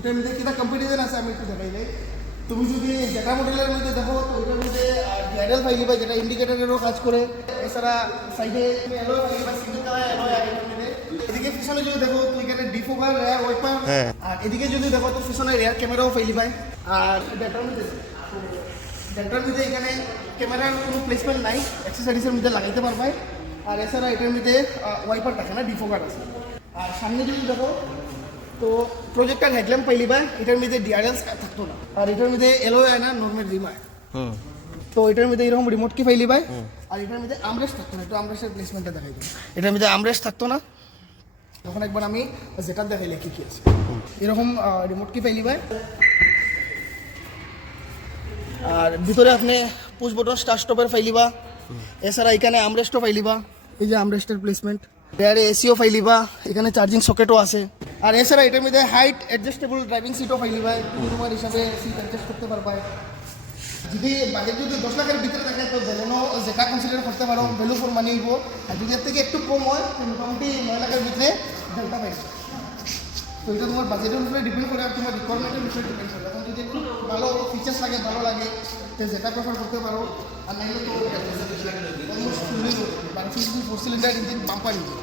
এটার মধ্যে কিনা কম্পারিজন আছে আমি একটু দেখাই যাই। তুমি যদি যেটা মডেলের মধ্যে দেখো তো ওইটার মধ্যে গ্যাডেল ফাইলি বা যেটা ইন্ডিকেটারেরও কাজ করে, এছাড়া সাইডে এলো ফাইলি বা সিঙ্গেল কালার এলো এদিকে পিছনে যদি দেখো তো এখানে ডিফোকাল রেয়ার ওয়াইপার, আর এদিকে যদি দেখো তো পিছনে রেয়ার ক্যামেরাও ফাইলি পায়। আর ব্যাটার মধ্যে এখানে ক্যামেরার কোনো প্লেসমেন্ট নাই, অ্যাক্সেসরিজের মধ্যে লাগাইতে পারবে। আর এছাড়া এটার মধ্যে ওয়াইপার থাকে না, ডিফোকার আছে। আর সামনে যদি দেখো তো প্রজেক্টার হেডল্যাম্প পাইলি বা এটার মধ্যে ডিআরএলস থাকতো না, আর এটার মধ্যে এলও আয় না, নর্মাল রিম আয়। তো এটার মধ্যে এরকম রিমোট কি ফাইলি পায়। আর এটার মধ্যে আমরেস্ট থাকতো না, একটু আমরেস্টের প্লেসমেন্টটা দেখাই দিই। এটার মধ্যে আমরেস্ট থাকতো না, তখন একবার আমি যেটা দেখাইলে কি কি আছে। এরকম রিমোট কি ফাইলি পায়। আর ভিতরে আপনি পুশ বটন স্টার্ট স্টপের ফাইলিবা। এছাড়া এখানে আমরেস্টও ফাইলিবা, এই যে আমরেস্টের প্লেসমেন্ট। এয়ারে এসিও ফাইলিবা, এখানে চার্জিং সকেটও আছে। আর এছাড়া এটার মধ্যে হাইট অ্যাডজাস্টেবল ড্রাইভিং সিটও ফাইলিবা, তোমার হিসাবে সিট অ্যাডজাস্ট করতে পারবা। যদি বাজেট যদি 10 লাখের ভিতরে থাকে তো বেলেনো যেটা কনসিডার করতে পারো, ভ্যালু ফর মানি হইব। আর যদি এর থেকে একটু কম হয় তো মোটামুটি 9 লাখের ভিতরে ডেল্টা পাইছো। তো এটা তোমার বাজেটের উপরে ডিপেন্ড করে, আর তোমার রিকোয়ারমেন্টের উপরে ডিপেন্ড করে। এখন যদি একটু ভালো ফিচার্স লাগে, ভালো লাগে, তো যেটা প্রেফার করতে পারো। আর নাইলে তো almost 12 cylinder engine bumper engine.